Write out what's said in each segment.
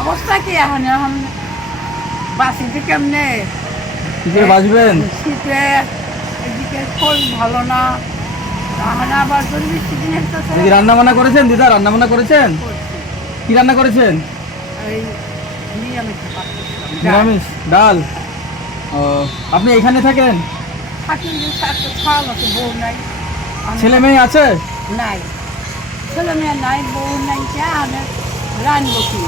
অবস্থা কি এখন এখন বাঁচিতে কেমনে কি করে বাঁচবেন? শীতে এদিকে খোল ভালো না এখন আবার যদি বৃষ্টি দিন দিদি রান্না বান্না করেছেন? দিদা রান্না বান্না করেছেন? কি রান্না করেছেন? এই নিরামিষ পাচ্ছিলাম নিরামিষ ডাল। ও, আপনি এখানে থাকেন? থাকি একটা ছাল আছে বউ নাই ছেলে মেয়ে আছে? নাই ছেলে মেয়ে নাই বউ নাই কে আমি রানবো কি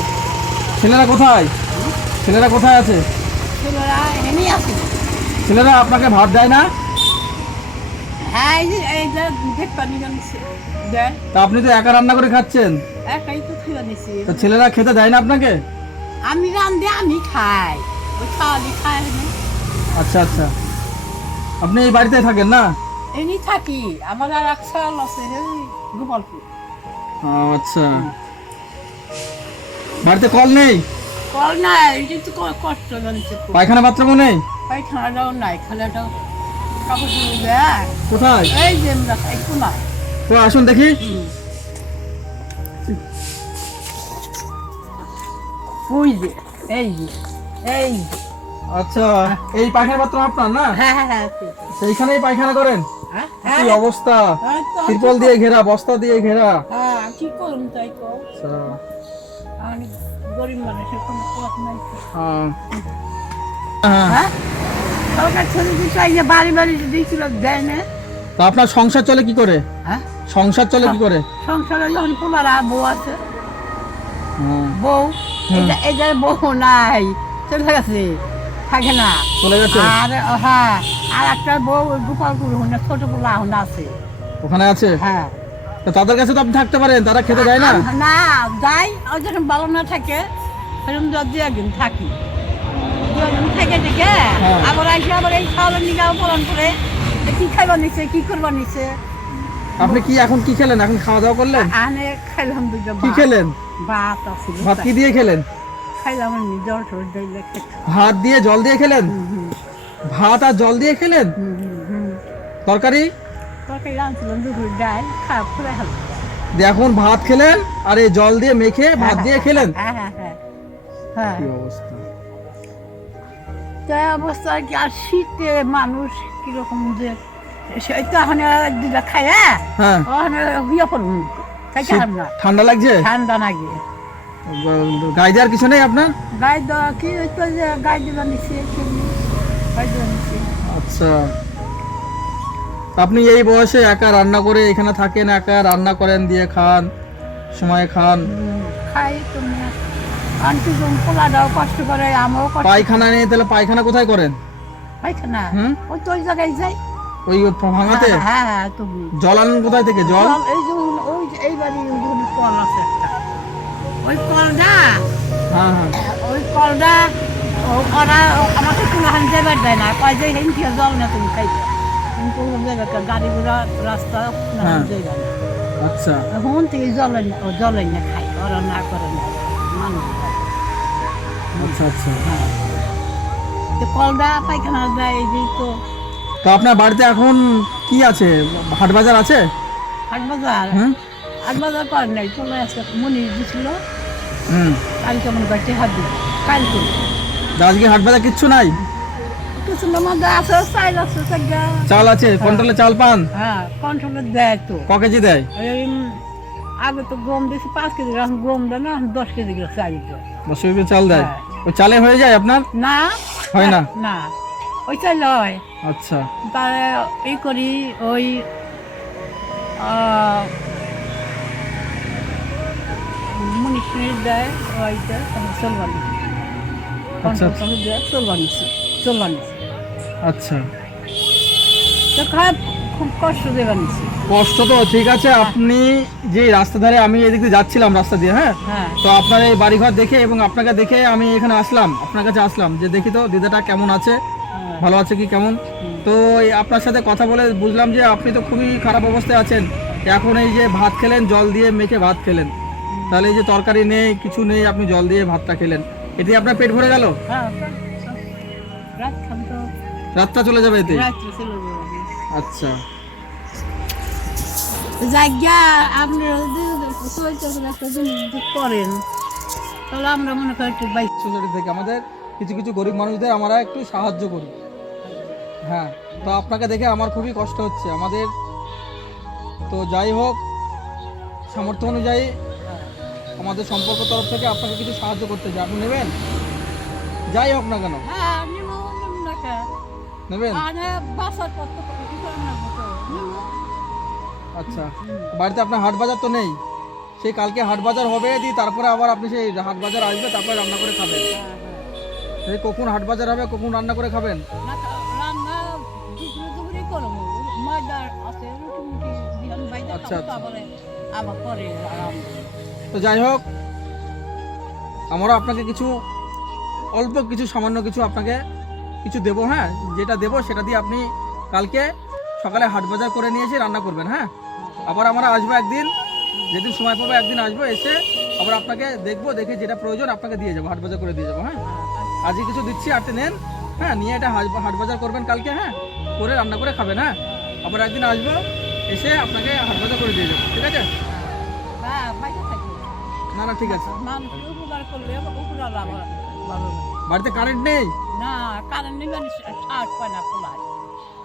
ছেলেরা কোথায়? ছেলেরা কোথায় আছে? ছেলেরা এমনি আছে ছেলেরা আপনাকে ভাত দেয় না? হ্যাঁ এই যে দেখবানি দেয় তা আপনি তো একা রান্না করে খাচ্ছেন, একাই তো খেয়ে নিছি তো ছেলেরা খেতে দেয় না আপনাকে? আমি রান্ধে আমি খাই ওই খাওয়ালি খাই না আচ্ছা আচ্ছা, আপনি এই বাড়িতে থাকেন না? এমনি থাকি আমার আর এক সাল আছে গোপালপুর আচ্ছা, বাড়িতে কল নেই? কল নাই কিন্তু কষ্ট জানিছে পায়খানা বাথরুমও নেই? পায়খানাটাও নাই খালাটাও কাপড় ধুয়ে দেয় কোথায়? এই যে আমরা একটু নাই তো আসুন দেখি। ওই যে এই যে এই যে আচ্ছা, এই পায়খানা বাথরুম আপনার না? হ্যাঁ হ্যাঁ হ্যাঁ সেইখানেই পায়খানা করেন? হ্যাঁ কি অবস্থা, হ্যাঁ তো তিরপল দিয়ে ঘেরা, বস্তা দিয়ে ঘেরা। হ্যাঁ কি করুন তাই কর আচ্ছা, আমি গরিব মানুষের কোনো পথ নাই তো। হ্যাঁ। হ্যাঁ সরকার ছেলে দিচ্ছে এই যে বাড়ি বাড়ি দিয়েছিল দেয় না তা আপনার সংসার চলে কি করে? হ্যাঁ সংসার চলে কি করে? সংসারে যখন পোলারা বউ আছে হ্যাঁ, বউ এই যে বউ নাই চলে গেছে থাকে না চলে গেছে? আর হ্যাঁ আর একটা বউ ওই গোপালপুর হনে ছোট পোলা হনে আছে ওখানে আছে? হ্যাঁ তো তাদের কাছে তো আপনি থাকতে পারেন, তারা খেতে যায় না? না যাই ওই যখন ভালো না থাকে সেরকম দু একদিন থাকি দু একদিন থেকে থেকে হ্যাঁ। আবার আসে আবার এই খাওয়ার নিগাও পালন করে কি খাইবার নিচ্ছে কি করবার নিচ্ছে আপনি কি এখন কি খেলেন? এখন খাওয়া দাওয়া করলেন? আনে খাইলাম দুটো কি খেলেন? ভাত আছিল ভাত কি দিয়ে খেলেন? খাইলাম নিজের শরীর দিলে ভাত দিয়ে জল দিয়ে খেলেন? ভাত আর জল দিয়ে খেলেন? তরকারি? তরকারি রাঁধছিলাম দুপুর ডাল খারাপ করে হলো দিয়ে এখন ভাত খেলেন আর এই জল দিয়ে মেখে ভাত দিয়ে খেলেন? হ্যাঁ হ্যাঁ হ্যাঁ হ্যাঁ কি অবস্থা! তাই অবস্থা আর কি আর শীতে মানুষ কিরকম যে সেই তো এখন দুটা খায় হ্যাঁ, ওখানে হইয়া পড়ুন তাই শীত- খারাপ না ঠান্ডা লাগছে? ঠান্ডা নাকি গায়ে দেওয়ার কিছু নেই আপনার? গাই দেওয়া কি হইতো যে গাই দেওয়া নিচ্ছে গাই দেওয়া নিচ্ছে আচ্ছা, আপনি এই বয়সে একা রান্না করে এখানে থাকেন, একা রান্না করেন, দিয়ে খান, সময় খান, খাই তুমি আন্টি পোলাটাও কষ্ট করে আমারও কষ্ট পায়খানা নেই, তাহলে পায়খানা কোথায় করেন? পাইখানা হুম? ওই তো ওই জায়গায় যাই ওই ভাঙাতে? হ্যাঁ হ্যাঁ তুমি জল আনেন কোথায় থেকে? জল? এই যেমন ওই যে এই বাড়ি ওই যেমন কল আছে একটা ওই কলটা হ্যাঁ হ্যাঁ, ওই কলটা ওরা আমাকে তুলাহান যাবার দেয় না কয় যে হেন থেকে জল না তুমি খাইতে কিন্তু গাড়ি ঘোড়া রাস্তা হ্যাঁ। যাইবা না আচ্ছা হুন থেকে জল না খাই ওরা না করে না মানুষ আচ্ছা আচ্ছা। তো কলটা পায়খানা দেয় এই যে তো তো আপনার বাড়িতে এখন কি আছে? হাট বাজার আছে? হাট বাজার হুম হাট বাজার করেন নাই চলে আসছে মনি দিছিল হুম, কালকে মনে করছে হাত দিল কালকে আজকে হাট বাজার কিচ্ছু নাই? কিছু মধ্যে আছে চাইল আছে সেগা চাল আছে? কন্ট্রোলে চাল পান? হ্যাঁ কন্ট্রোলে দেয় তো ক কেজি দেয়? এই আগে তো গম দিয়েছে 5 কেজি এখন গম দেয় না এখন 10 কেজি করে চাল দেয় 10 কেজি চাল দেয়? হ্যাঁ। ওই চালে হয়ে যায় আপনার? না হয় না? না ওই চাইল হয় আচ্ছা তারে এই করি ওই মুনিশ দেয় ওইটা চলবানি আচ্ছা। কন্ট্রোল দেয় চলবানি আচ্ছা, তো খারাপ খুব কষ্ট দেবার নিচ্ছে কষ্ট তো ঠিক আছে। আপনি যে রাস্তা ধারে, আমি এদিক দিয়ে যাচ্ছিলাম রাস্তা দিয়ে, হ্যাঁ, হ্যাঁ তো আপনার এই বাড়িঘর দেখে এবং আপনাকে দেখে আমি এখানে আসলাম, আপনার কাছে আসলাম যে দেখি তো দিদাটা কেমন আছে, হ্যাঁ। ভালো আছে কি কেমন। তো এই আপনার সাথে কথা বলে বুঝলাম যে আপনি তো খুবই খারাপ অবস্থায় আছেন। এখন এই যে ভাত খেলেন, জল দিয়ে মেখে ভাত খেলেন, তাহলে এই যে তরকারি নেই, কিছু নেই, আপনি জল দিয়ে ভাতটা খেলেন, এতে আপনার পেট ভরে গেল? হ্যাঁ রাত খান তো রাতটা চলে যাবে এতে? রাত্রে চলে যাবে আচ্ছা, জায়গা আপনি একটা জিনিস করেন তাহলে আমরা মনে করি একটু বাইক সোসাইটি থেকে আমাদের কিছু কিছু গরিব মানুষদের আমরা একটু সাহায্য করি। হ্যাঁ, তো আপনাকে দেখে আমার খুবই কষ্ট হচ্ছে। আমাদের তো যাই হোক, সামর্থ্য অনুযায়ী আমাদের সম্পর্ক তরফ থেকে আপনাকে কিছু সাহায্য করতে চাই, আপনি নেবেন? যাই হোক না কেন, হ্যাঁ নিমো না কে নেবেন? আরে বাসার কত কিছু আমরা বলতো নিমো। আচ্ছা, বাড়িতে আপনার হাট বাজার তো নেই? সেই কালকে হাট বাজার হবে, দিয়ে তারপরে আবার আপনি সেই হাট বাজার আসবে, তারপরে রান্না করে খাবেন। সেই কখন হাট বাজার হবে, কখন রান্না করে খাবেন? না রান্না দুপুরে করবো ময়দার আছে রুটি মুটি দিলাম বাইরে আচ্ছা, খাবো তারপরে আবার পরে আরাম। তো যাই হোক, আমরা আপনাকে কিছু অল্প কিছু সামান্য কিছু আপনাকে কিছু দেবো। হ্যাঁ, যেটা দেবো সেটা দিয়ে আপনি কালকে সকালে হাট বাজার করে নিয়ে এসে রান্না করবেন। হ্যাঁ, আবার আমরা আসবো একদিন, যেদিন সময় পাবো একদিন আসবো, এসে আবার আপনাকে দেখবো, দেখে যেটা প্রয়োজন আপনাকে দিয়ে যাবো, হাট বাজার করে দিয়ে যাবো। হ্যাঁ, আজকে কিছু দিচ্ছি, আপনি নেন। হ্যাঁ, নিয়ে এটা হাট বাজার করবেন কালকে। হ্যাঁ, করে রান্না করে খাবেন। হ্যাঁ, আবার একদিন আসবো, এসে আপনাকে হাট বাজার করে দিয়ে যাবো। ঠিক আছে? হ্যাঁ বাইরে থাকি না না, ঠিক আছে। মানুষের উপকার করলে উপকার লাভ হয়, ভালো লাগে। বাড়িতে কারেন্ট নেই? না কারণ নিবেন সাহস পায় না পোলায়,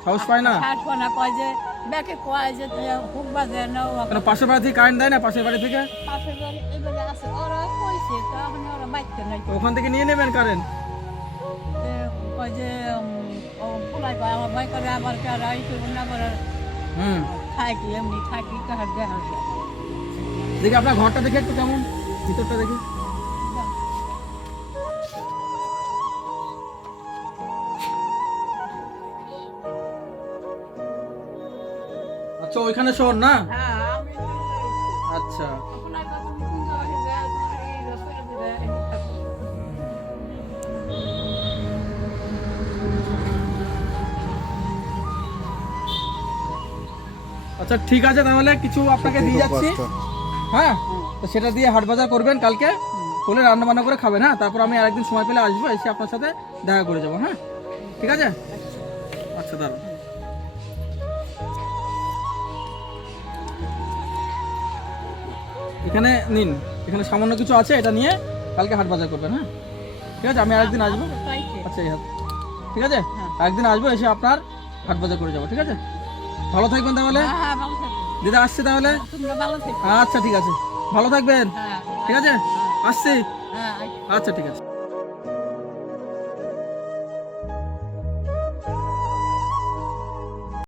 সাহস পায় না? সাহস পায় না, কয় যে ব্যাকে কয় যে খুব বাজে নাও কেন, পাশের বাড়ি থেকে কারেন্ট দেয় না? পাশের বাড়ি থেকে পাশের বাড়ি এবারে আছে ওরা কইছে তখন ওরা বাইতে নাই তো ওখান থেকে নিয়ে নেবেন কারেন্ট। কয় যে পোলাই কয় আমার ভাই করে আবার কার এই করবো না করে হুম, থাকি এমনি থাকি কাহার দেখা যায়। দেখি আপনার ঘরটা দেখে একটু কেমন, ভিতরটা দেখি। আচ্ছা, ওইখানে শোন না। হ্যাঁ আমি আচ্ছা, পোলাই কত সুন্দর হয়ে যায় এই রসুন দিয়ে আচ্ছা ঠিক আছে, তাহলে কিছু আপনাকে দিয়ে যাচ্ছি। হ্যাঁ, তো সেটা দিয়ে হাট বাজার করবেন কালকে, করে রান্না বান্না করে খাবেন। হ্যাঁ, তারপর আমি আরেকদিন সময় পেলে আসবো, এসে আপনার সাথে দেখা করে যাবো। হ্যাঁ, ঠিক আছে? আচ্ছা, দাঁড়ান। এখানে নিন, এখানে সামান্য কিছু আছে, এটা নিয়ে কালকে হাট বাজার করবেন। হ্যাঁ, ঠিক আছে, আমি আরেকদিন আসবো। আচ্ছা, এই হাত, ঠিক আছে? একদিন আসবো, এসে আপনার হাট বাজার করে যাবো। ঠিক আছে? ভালো থাকবেন তাহলে। হ্যাঁ ভালো থাকো, দিদা, আসছে তাহলে। তোমরা ভালো থেকো। আচ্ছা, ঠিক আছে, ভালো থাকবেন। হ্যাঁ ঠিক আছে, আসছি। হ্যাঁ আচ্ছা, ঠিক আছে।